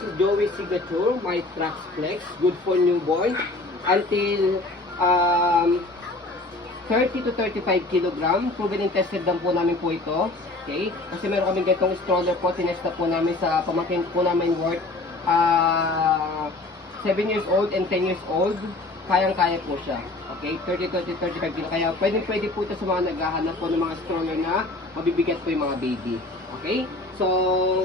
This is Joey's signature, my Trax Flex, good for newborn until 30 to 35 kilogram. Proven and tested lang po namin po ito. Okay? Kasi meron kami ganitong stroller po, tinest na po namin sa pamangkin po namin worth 7 years old and 10 years old. Kayang-kaya po siya. Okay? 30, 35 kilo. Kaya pwede po ito sa mga naghahanap po ng mga stroller na mabibigat po yung mga baby. Okay? So,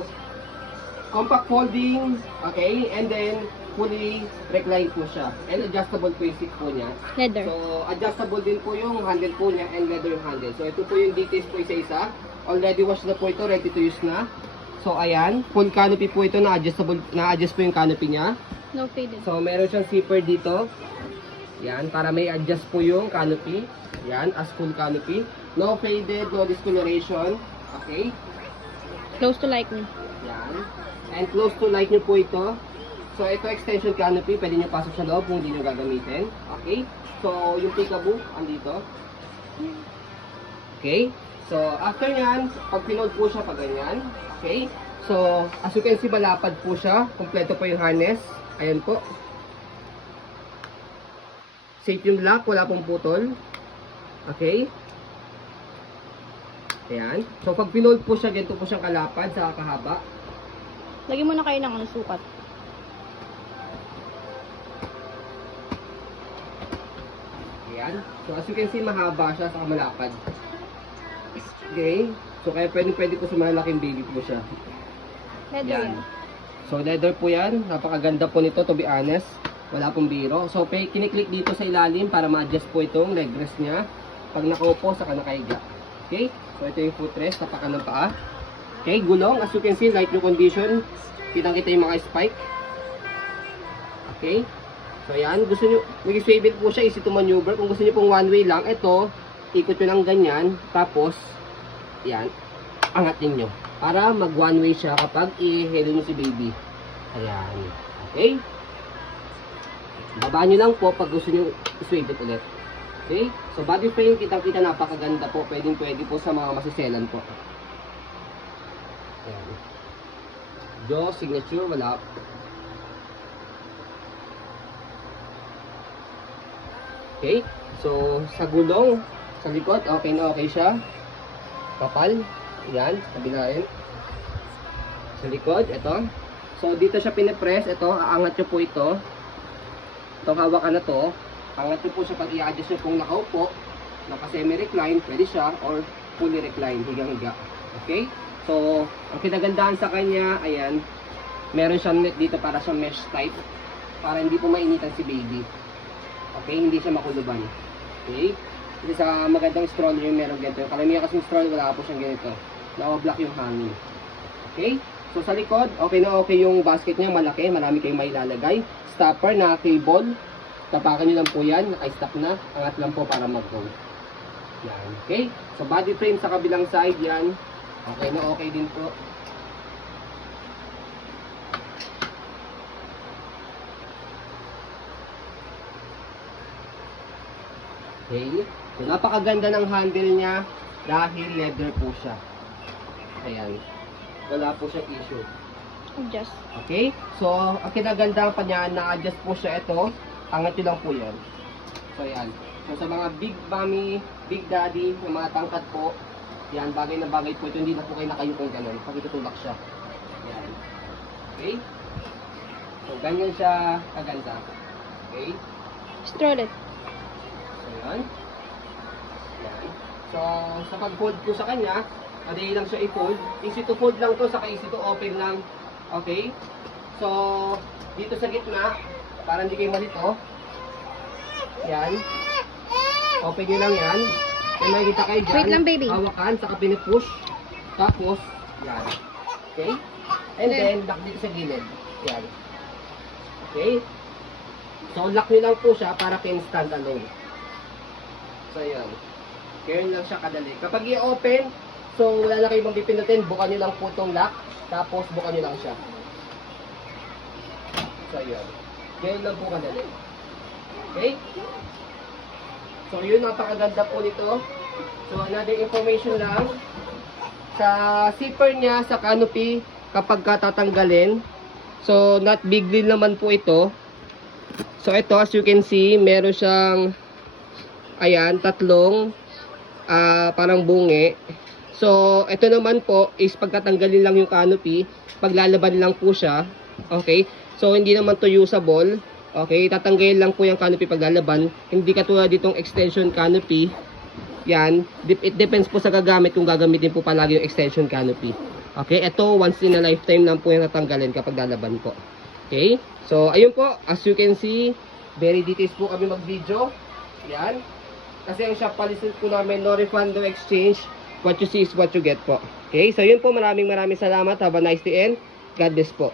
compact folding, okay? And then, fully reclined po siya. And adjustable po yung seat po niya. Leather. So, adjustable din po yung handle po niya and leather yung handle. So, ito po yung details po isa-isa. Already washed na po ito, ready to use na. So, ayan. Full canopy po ito, na-adjust po yung canopy niya. No faded. So, meron siyang zipper dito. Yan, para may adjust po yung canopy. Yan, as full canopy. No faded, no discoloration. Okay. Close to lightning. Yan. And close to light nyo po ito. So, ito extension canopy. Pwede nyo pasok sa loob kung hindi nyo gagamitin. Okay. So, yung peekaboo, andito. Okay. So, after nyan, pag pinold po siya, pag ganyan. Okay. So, as you can see, malapad po siya. Kompleto po yung harness. Ayan po. Safe yung lock, wala pong putol. Okay. Ayan. So, pag pinold po siya, ganito po siyang kalapad sa kahaba. Lagyan mo na kayo ng sukat. Ayan. So, as you can see, mahaba siya sa malapad. Okay. So, kaya pwede po sa malaking baby po siya. Leather yan. So, leather po yan. Napakaganda po nito, to be honest. Wala pong biro. So, kiniklik dito sa ilalim para ma-adjust po itong leg rest niya. Pag nakaupo, saka nakahiga. Okay? So, ito yung footrest, tapakan ng paa. Okay, gulong. As you can see, light blue condition. Kitang-kita yung mga spike. Okay? So, ayan. Gusto nyo, mag-swivel po siya, easy to maneuver. Kung gusto nyo pong one way lang, ito, ikot nyo ng ganyan. Tapos, ayan, angat ninyo. Para mag one way siya kapag i-halo nyo si baby. Ayan. Okay? Baba nyo lang po pag gusto nyo i-swivel ulit. Okay? So, body frame, kitang-kita napakaganda po. Pwede po sa mga masiselan po. Ayan. Jaw, signature, wala. Okay? So, sa gulong, sa likod, okay na okay siya. Kapal. Ayan, kabilain. Sa likod, ito. So, dito siya pinipress. Ito, aangat nyo po ito. Itong hawakan na to, angat nyo po siya pag i-adjust nyo kung nakaupo, naka-semi-recline, pwede siya, or fully recline, higang-higa. Okay? So, ang kinagandahan sa kanya, ayan, meron siyang net dito para sa mesh type, para hindi po mainitan si baby. Okay? Hindi siya makuluban. Okay? Kasi sa magandang stroller yung meron ganito. Kalamihan kasing stroller, wala po siyang ganito. Nakablock yung hangin. Okay? So, sa likod, okay na okay yung basket niya, malaki, marami kayong mailalagay. Stopper na cable, tapakan nyo lang po yan, naka-stop na, angat lang po para mag-go. Yan, okay? So, body frame sa kabilang side, yan. Okay na okay din po. Okay? So, napakaganda ng handle niya dahil leather po siya. Ayan. Wala po siyang issue. Adjust. Okay? So, ang kinagandang pa niya, na-adjust po siya ito. Angat nyo lang po yan. So, yan. So, sa mga big mommy, big daddy, yung mga tangkat po, yan, bagay na bagay po ito. Hindi na po kayo nakayukong ganun. Pag itutulak siya. Yan. Okay? So, ganyan siya kaganda. Okay? Stroller. So, yan. Yan. So, sa pag-fold po sa kanya, madali lang siya i-fold. Easy to fold lang to, saka easy to open lang. Okay? So, dito sa gitna, para hindi kayo malito. Yan. Open nyo lang yan. Kung makikita kayo dyan, Wait lang, baby. hawakan, saka pinipush. Tapos, yan. Okay? And then, lock dito sa gilid. Yan. Okay? So, lock nyo lang po siya para kayo stand alone. So, yan. Ganyan lang siya kadali. Kapag i-open, so wala na kayong magpipindutin, bukan nyo lang po itong lock, tapos bukan nyo lang siya. So, yun. Ganyan lang po kadali. Okay? So, yun, napakaganda po nito. So, another information lang. Sa zipper niya, sa canopy, kapag katatanggalin, So, not big deal naman po ito. So, ito, as you can see, meron siyang, ayan, tatlong, parang bungi. So, ito naman po, is pagkatanggalin lang yung canopy, paglalaban lang po siya. Okay? So, hindi naman to usable. Okay? Tatanggalin lang po yung canopy paglalaban. Hindi katulad ditong extension canopy. Yan. It depends po sa gagamit kung gagamitin po palagi yung extension canopy. Okay? Ito, once in a lifetime lang po yung natanggalin kapag lalaban po. Okay? So, ayun po. As you can see, very details po kami mag-video. Yan. Kasi ang shop policy po namin, no refund, no exchange. What you see is what you get po. Okay? So, yun po. Maraming salamat. Have a nice day and God bless po.